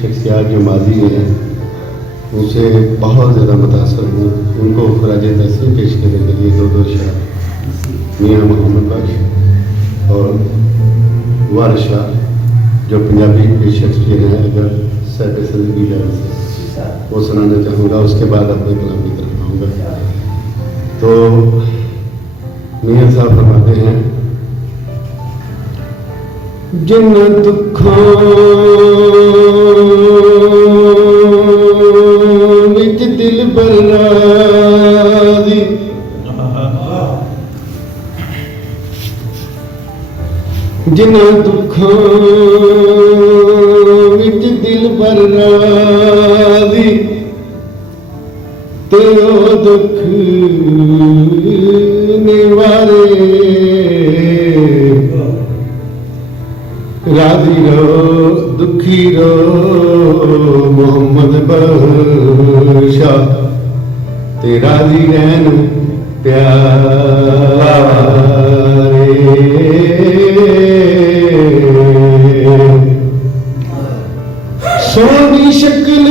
شخصیات جو ماضی میں ہیں ان سے بہت زیادہ متاثر ہوں. ان کو خراج تحسین پیش کرنے کے لیے دو شاعر میاں محمد بخش اور وارث شاہ جو پنجابی کے شخصیت ہیں اگر صاحب صدر کی اجازت سے وہ سنانا چاہوں گا. اس کے بعد اپنے کلام کی طرف آؤں گا. تو میاں صاحب فرماتے ہیں جن دکھوں وچ دل برازی جن دکھوں وچ دل برازی تیرو دکھ نوارے راضی رو دکھی رو محمد بخشا تے راضی رہن پیارے. سونی شکل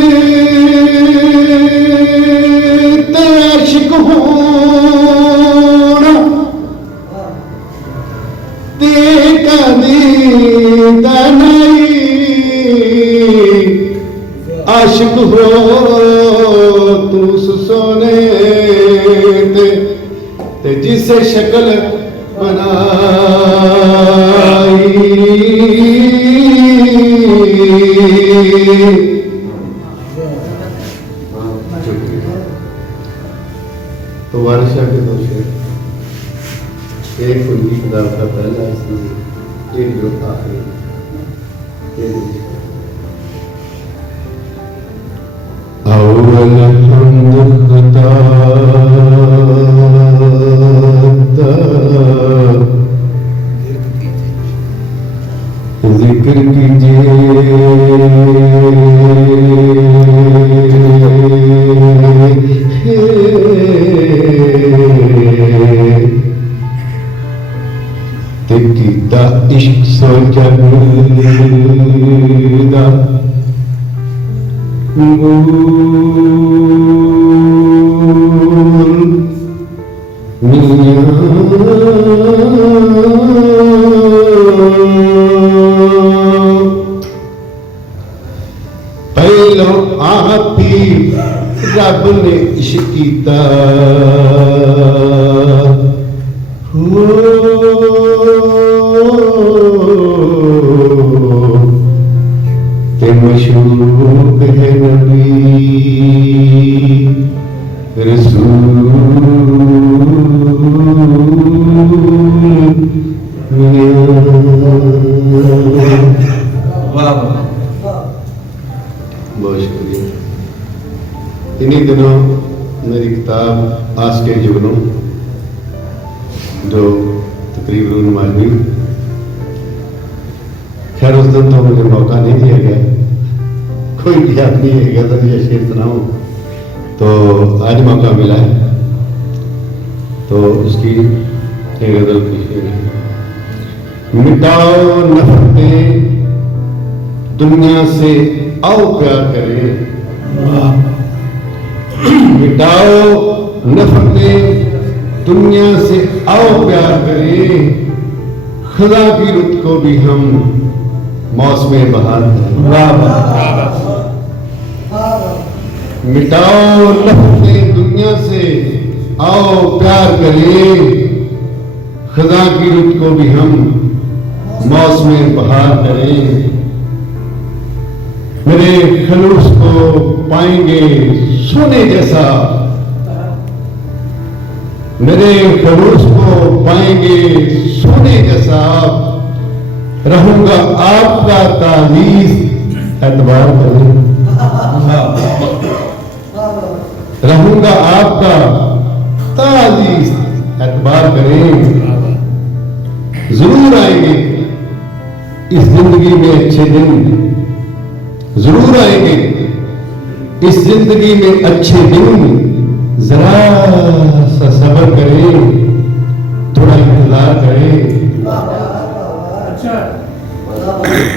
تے عاشق ہونا تے کدی دنائی عاشق ہو تو سونے تے جسے شکل بنائی. تو وارث شاہ کے دو شعر ایک ان کی کتاب کا پہلا حصہ ایک جو آخری اول حمد خطا ذکر کیجئے کیتا عشق سو جگ دا میاں پہلو آپ ہی رب نے عشق کیتا کہ مشوق ہے نبی رسول بہت شکریہ. انہی دنوں میری کتاب آس کے جگنوں جو تقریب رونمائی ہوئی. خیر اس دن تو مجھے موقع نہیں دیا گیا, کوئی یاد نہیں ہے غزل یا شعر سناؤں, تو آج موقع ملا ہے تو اس کی ایک غزل کی شعر ہے. مٹاؤ نفرتیں دنیا سے آؤ پیار کریں, مٹاؤ نفرتیں دنیا سے آؤ پیار کریں, خدا کی رت کو بھی ہم موسم بہار کریں. مٹاؤ نفرتیں دنیا سے آؤ پیار کریں, خدا کی رت کو بھی ہم موسم بہار کریں. میرے خلوص کو پائیں گے سونے جیسا, میرے خلوص کو پائیں گے سونے جیسا, رہوں گا آپ کا تعزیز اعتبار کریں, رہوں گا آپ کا تعزیز اعتبار کریں. ضرور آئیں گے اس زندگی میں اچھے دن, ضرور آئیں گے اس زندگی میں اچھے دن, ذرا سا صبر کریں, تھوڑا انتظار کریں.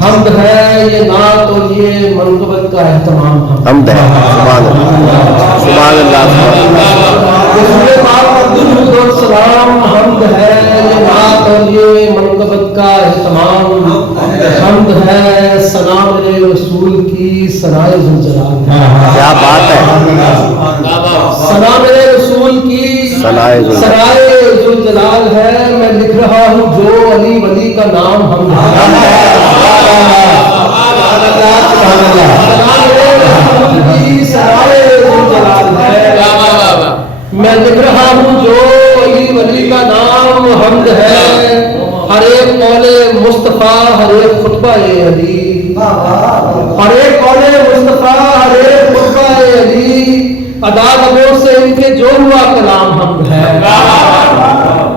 حمد ہے یہ نعت اور یہ منقبت کا اہتمام حمد ہے سبحان اللہ سبحان اللہ رسول پاک پر درود اور سلام حمد ہے یہ نعت اور یہ منقبت کا اہتمام حمد ہے ثنا میرے رسول کی ثنائے ذوالجلال کیا بات ہے ثنا میرے رسول کی ثنائے ذوالجلال ہے میں لکھ رہا ہوں جو علی ولی کا نام حمد ہے میں لکھ رہا ہوں جو علی ولی کا نام حمد ہے ہر ایک قول مصطفیٰ ہر ایک خطبہ علی ہر ایک قول مصطفیٰ ہر ایک خطبہ علی ادا لبوں سے ان کے جو ہوا کلام حمد ہے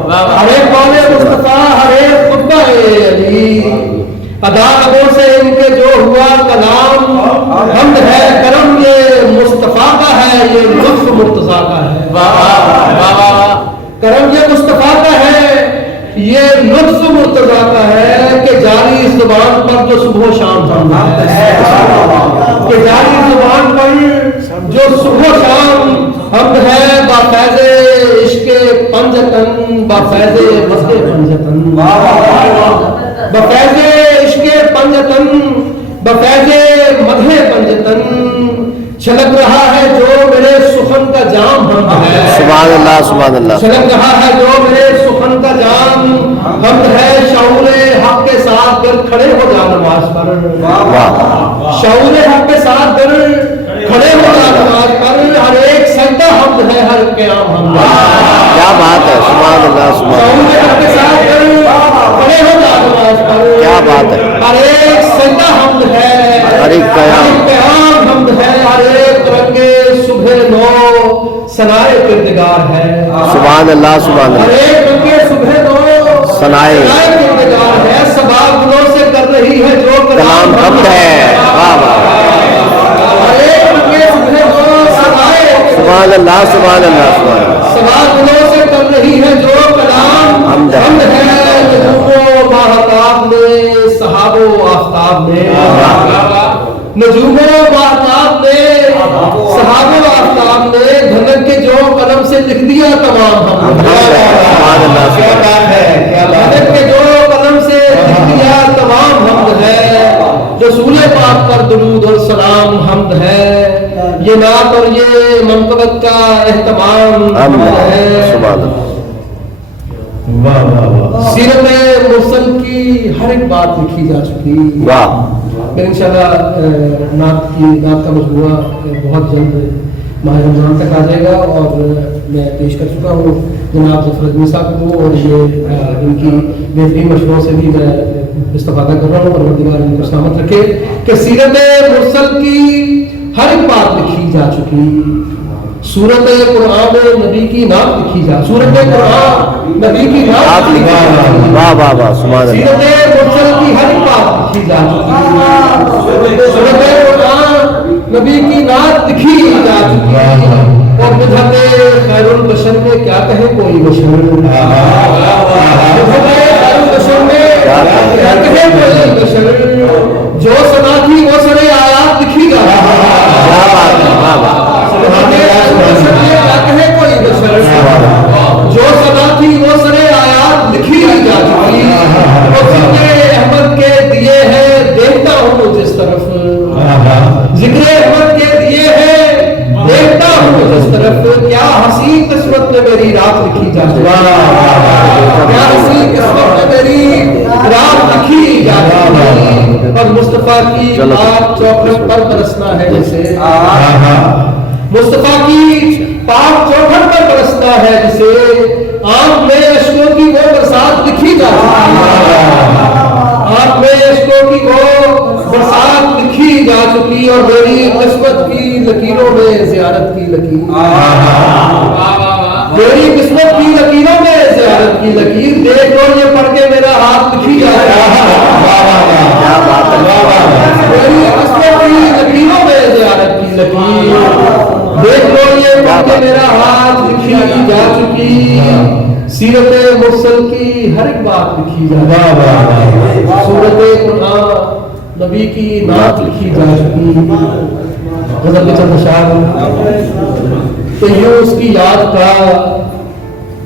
ہر ایک قول مصطفیٰ ہر ایک خطبہ علی ادا لبوں سے ان کے جو ہوا کلام حمد ہے کرم یہ مصطفیٰ کا ہے یہ لطف مرتضیٰ کا ہے کرم یہ مصطفیٰ کا ہے یہ لطف مرتضیٰ کا ہے کہ جاری اس زبان پر جو صبح و شام حمد ہے کہ جاری زبان پر جو صبح و شام حمد ہے بافیض عشق پنجتن بافیض مست پنجتن بفیض عشق پنجتن بفیض مدح پنجتن چھلک رہا ہے جو میرے سخن کا جام حمد ہے سبحان اللہ سبحان اللہ چھلک رہا ہے جو میرے سخن کا جام حمد ہے شعور حق کے ساتھ گر کھڑے ہو جا نماز پر شعور حق کے ساتھ گر کھڑے ہو جا نماز پر ہر ایک سجدہ حمد ہے ہر قیام حمد ہے کیا بات ہے سبحان اللہ سبحان شعور اللہ حق کے ساتھ گر کھڑے ہو جا نماز پر کیا بات ہے ہر ایک سجدہ حمد ہے ہر ایک قیام حمد ہے ہر ایک رنگے صبح نو ثنائے کردگار ہے سبحان اللہ سبحان ہر اللہ ایک رنگے صبح نو ثنائے کردگار ہے سبا گلوں سے کر رہی ہے جو کلام حمد ہے واہ واہ ہر ایک رنگے صبح نو ثنائے سبحان اللہ سبحان اللہ سبحان اللہ سبا گلوں سے کر رہی ہے جو کلام حمد ہے نجوم و ماہتاب نے صحاب و آفتاب نے نجوم و ماہتاب نے صحاب و آفتاب نے دھنک کے جو قلم سے لکھ دیا تمام حمد سبحان اللہ دھنک کے جو قلم سے لکھ دیا تمام حمد ہے رسول پاک پر درود اور سلام حمد ہے یہ نعت اور یہ منقبت کا اہتمام حمد ہے ہے سبحان اللہ سیرت مرسل کی ہر ایک بات لکھی جا چکی واہ پھر انشاءاللہ نعت کا مجموعہ بہت جلد ماہ رمضان تک آ جائے گا اور میں پیش کر چکا ہوں جناب ظفر اجمی صاحب کو اور یہ ان کی بہترین مشوروں سے بھی میں استفادہ کر رہا ہوں اور پروردگار ان کو سلامت رکھے کہ سیرت مرسل کی ہر ایک بات لکھی جا چکی سورت قرآن نبی کی نعت لکھی جا سورت قرآن نبی کی نعت لکھی جا واہ واہ واہ سبحان اللہ سیرت مرسل کی ہر ایک بات لکھی جا چکی سورت قرآن نبی کی نعت لکھی جا چکی اور بدعت خیر البشر میں کیا کہے کوئی بشر بدعت خیر البشر میں کیا کہے کوئی بشر جو سنا تھی وہ سرے آیات لکھی جا رہی کیا بات ہے واہ واہ جو سنا تھی وہ سرے آیات لکھی جا چکی ذکر احمد کے دیے ہیں دیکھتا ہوں جس طرف ذکر احمد کے دیے ہیں دیکھتا ہوں جس طرف کیا حسین قسمت میں میری رات لکھی جا چکی کیا حسین قسمت میں میری رات لکھی جا چکی اور مصطفیٰ کی بات چوکھٹ پر برسنا ہے جیسے مصطفیٰ کی پاک چوکھٹ پر برستا ہے جسے آنکھ میں اشکوں کی وہ برسات لکھی جا چکی آنکھ میں اشکوں کی وہ برسات لکھی جا چکی اور میری قسمت کی لکیروں میں زیارت کی لکیر میری قسمت کی لکیروں میں زیارت کی لکیر دیکھ لو یہ پڑھ کے میرا ہاتھ لکھی جا رہا ہے میری قسمت کی لکیروں میں زیارت کی لکیر دیکھ لو یہ پڑھ کے میرا ہاتھ لکھی جا چکی سیرت مرسل کی ہر ایک بات لکھی جا چکی سورت قرآن نبی کی نعت لکھی جا چکی، غزل کے چند اشعار کہ یہ اس کی یاد کا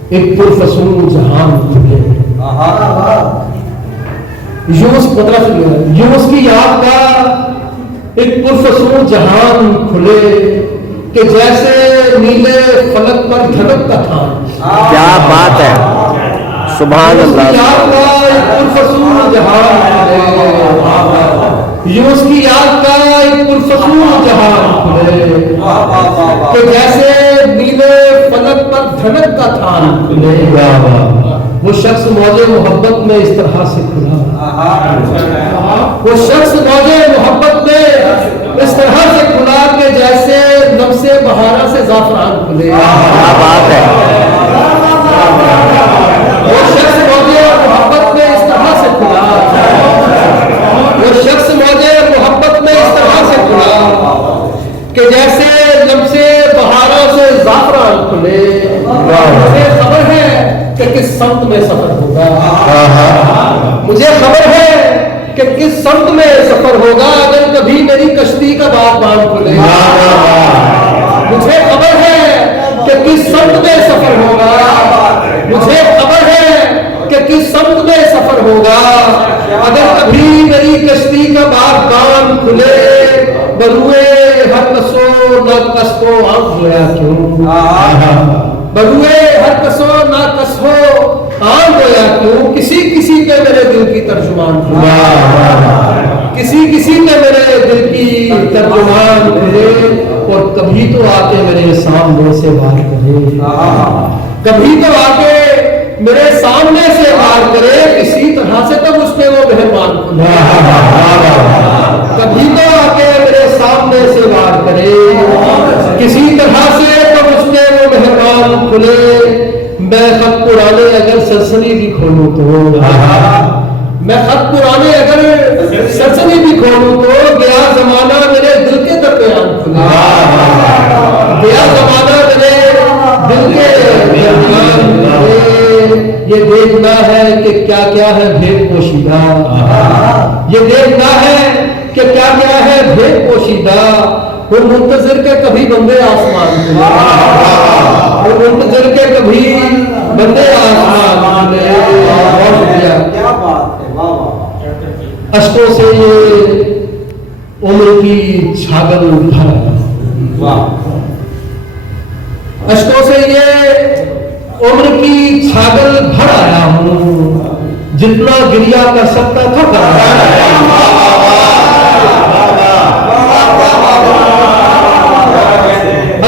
ایک پرفسون جہان کھلے، یہ اس کی یاد کا ایک پرفسون جہان کھلے کہ جیسے نیلے فلک پر دھڑکتا تھا۔ کیا بات ہے، سبحان اللہ۔ یہ اس کی یاد کا ایک پرفسون جہان کھلے کہ جیسے نیلے فلک پر دھڑکتا تھا کھلے، وہ شخص موج محبت میں اس طرح سے کھلا، وہ شخص موج محبت میں اس طرح سے کھلا کہ جیسے نفس بہارا سے زعفران کھلے۔ کیا بات ہے، وہ شخص موج محبت میں اس طرح سے کھلا، وہ شخص موج محبت میں اس طرح سے کھلا کہ جیسے نفس بہارا سے زعفران کھلے۔ مجھے خبر ہے کہ کس سمت میں سفر ہوگا، مجھے خبر ہے کہ کس سمت میں سفر ہوگا اگر کبھی میری کشتی کا باغبان کھلے۔ مجھے خبر ہے کہ کس سمت میں سفر ہوگا، مجھے خبر ہے کہ کس سمت میں سفر ہوگا اگر کبھی میری کشتی کا باغبان کھلے۔ بروئے ہر کسو نہ کس کو آنکھ گویا کیوں، بروئے ہر کسو نہ کس ہو آنکھ گویا کیوں، کسی کسی پہ میرے دل کی ترجمان کھلے، کسی کسی پہ میرے دل کی ترجمان کھلے، اور کبھی تو آ کے میرے سامنے سے وار کرے، کبھی تو آ کے میرے سامنے سے وار کرے، کسی طرح سے تب اس پہ وہ مہربان کھلے، کبھی تو آ کے میرے سامنے سے وار کرے، کسی طرح سے تب اس پہ وہ مہربان کھلے۔ میں خط پرانے اگر سرسری بھی کھولوں تو، میں خط پرانے اگر سرسری بھی کھولوں تو گیا زمانہ میرے دل کے درمیان کھلے، گیا زمانہ میرے دل کے درمیان کھلے۔ یہ دیکھنا ہے کہ کیا کیا ہے بھید پوشیدہ، یہ دیکھنا ہے کہ کیا کیا ہے بھید پوشیدہ، وہ منتظر کے کبھی بندے آسمان کھلے، وہ منتظر کے کبھی بندے آسمان کھلے۔ بہت شکریہ۔ اشکوں سے یہ عمر کی چھاگل بھر آیا، اشکوں سے یہ عمر کی چھاگل بھر آیا ہوں، جتنا گریا کر سکتا تھا کر آیا،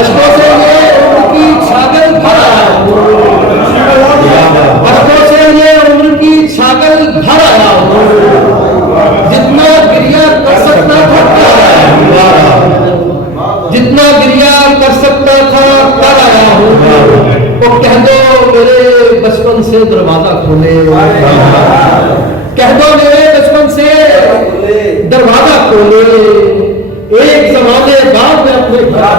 اشکوں سے یہ عمر کی چھاگل بھر آیا ہوں، اشکوں سے یہ عمر کی چھاگل بھر آیا ہوں، جتنا گریا کر سکتا تھا کر آیا ہوں، جتنا گریا کر سکتا تھا کر آیا ہوں۔ وہ کہہ دو میرے بچپن سے دروازہ کھولے، کہہ دو میرے بچپن سے دروازہ کھولے، ایک زمانے بعد میں اپنے گھر،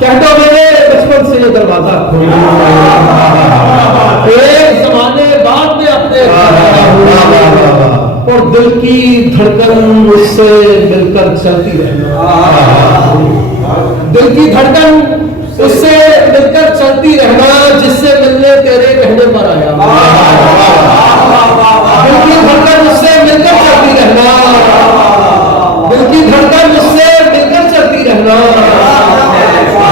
کہہ دو میرے بچپن سے دروازہ کھولے، ایک زمانے بعد میں اپنے گھر، اور دل کی دھڑکن اس سے مل کر چلتی رہنا، دل کی دھڑکن اس سے مل کر چلتی رہنا، جس سے ملنے تیرے کہنے پر آیا، دل کی دھڑکن اس سے مل کر چلتی رہنا، دل کی دھڑکن اس سے مل کر چلتی رہنا،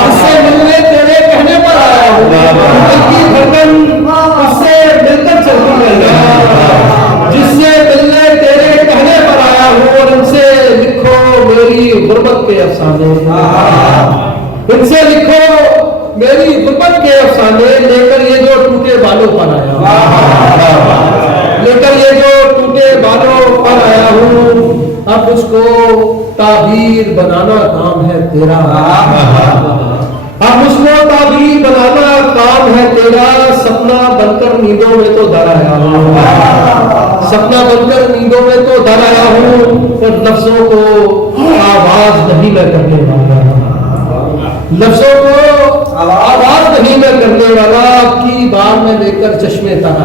جس سے ملنے تیرے کہنے پر آیا ہوں، دل کی دھڑکن اس سے مل کر چلتی رہنا، جس سے ملنے تیرے کہنے پر آیا ہوں، اور ان سے لکھو میری غربت کے افسانے، ان سے لکھو میری غربت کے افسانے، لے کر یہ جو ٹوٹے بالوں پر آیا، لے کر یہ جو ٹوٹے بالوں پر آیا ہوں، اب مجھ کو تعبیر بنانا کام ہے تیرا، اب مجھ کو تعبیر بنانا کام ہے تیرا، سپنا بن کر نیندوں میں تو در آیا ہوں، سپنا بن کر نیندوں میں تو در آیا ہوں، اور لفظوں کو آواز نہیں میں کرنے والا، لفظوں کو آواز نہیں میں کرنے والا، کی بار میں لے کر چشمے تک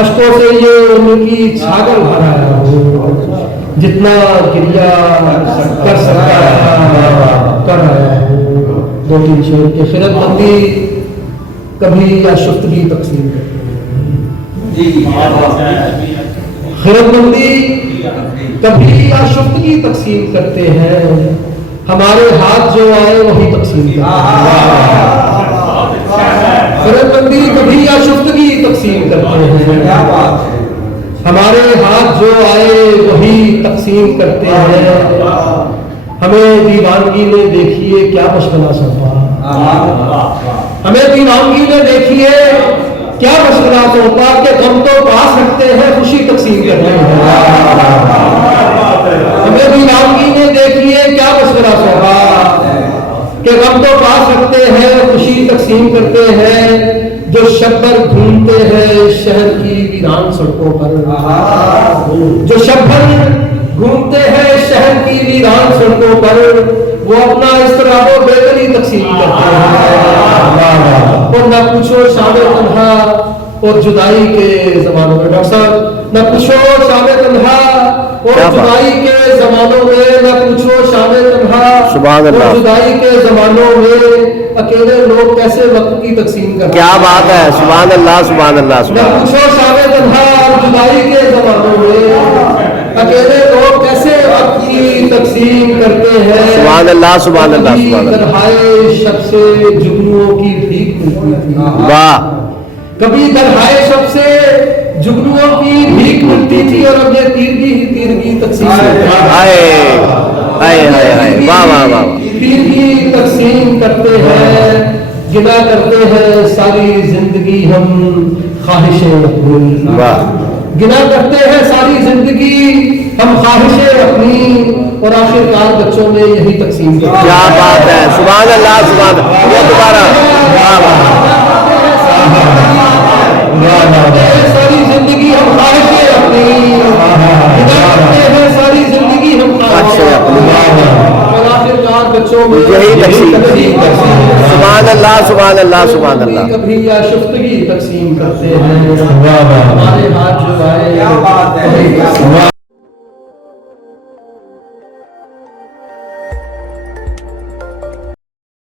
اشکوں سے یہ ان کی چھاگل بھر آیا ہو، جتنا گریا کر سکتا ہے کر آیا ہو۔ 2-3 شعر کے خیرت مندی کبھی آشفتگی تقسیم کرتے ہیں، خیرت مندی کبھی آشفتگی تقسیم کرتے ہیں، ہمارے ہاتھ جو آئے وہی تقسیم کرتے ہیں۔ خیرت مندی کبھی آشفتگی تقسیم کرتے ہیں، ہمارے ہاتھ جو آئے وہی تقسیم کرتے ہیں۔ ہمیں دیوانگی نے دیکھیے کیا مشغلہ سونپا، ہمیں دیوانگی نے دیکھیے کیا مشغلہ سونپا کہ غم تو پاس رکھتے ہیں خوشی تقسیم کرتے ہیں۔ ہمیں دیوانگی نے دیکھیے کیا مشغلہ سونپا کہ غم تو پاس رکھتے ہیں خوشی تقسیم کرتے ہیں۔ جو شب بھر گھومتے ہیں شہر کی ویران سڑکوں پر، جو شب بھر گھومتے ہیں شہر کی ویران سڑکوں پر، وہ اپنا اضطراب و بےدلی تقسیم کرتے ہیں۔ اور نہ پوچھو شام تنہا اور جدائی کے زمانوں میں، ڈاکٹر صاحب نہ پوچھو شام تنہا اور جدائی کے زمانوں میں، نہ پوچھو شام تنہا اور جدائی کے زمانوں میں اکیلے لوگ کیسے وقت کی تقسیم کرتے ہیں۔ کیا بات ہے، سبحان اللہ سبحان اللہ نہ سبحان اللہ۔ پوچھو شام تنہا اور جدائی کے زمانوں میں اکیلے لوگ کیسے وقت کی تقسیم کرتے ہیں۔ سبحان اللہ سبحان اللہ سبحان اللہ۔ درہائے شب سے جگنوؤں کی بھیک ملتی تھی، واہ، کبھی درہائے شب سے جگنوؤں کی بھیک ملتی تھی، اور اب یہ تیرگی ہی تیرگی تقسیم کرتے ہیں۔ ہائے ہائے ہائے ہائے، واہ واہ واہ، تیرگی تقسیم کرتے ہیں، گنا کرتے ہیں ساری زندگی ہم خواہشیں اپنی، واہ، گنا کرتے ہیں ساری زندگی ہم خواہشیں اپنی، اور آخر کار بچوں میں یہی تقسیم کرتے ہیں۔ کیا بات ہے، سبحان اللہ سبحان اللہ۔ یہ دوبارہ، واہ واہ، ساری زندگی ہم خواہشیں اپنی، گنا کرتے ہیں ساری زندگی ہم خواہشیں اپنی، اور آخر کار بچوں میں یہی تقسیم۔ سبحان اللہ سبحان اللہ سبحان اللہ۔ کبھی آشفتگی تقسیم کرتے ہیں، ہمارے ہاتھ جو آئے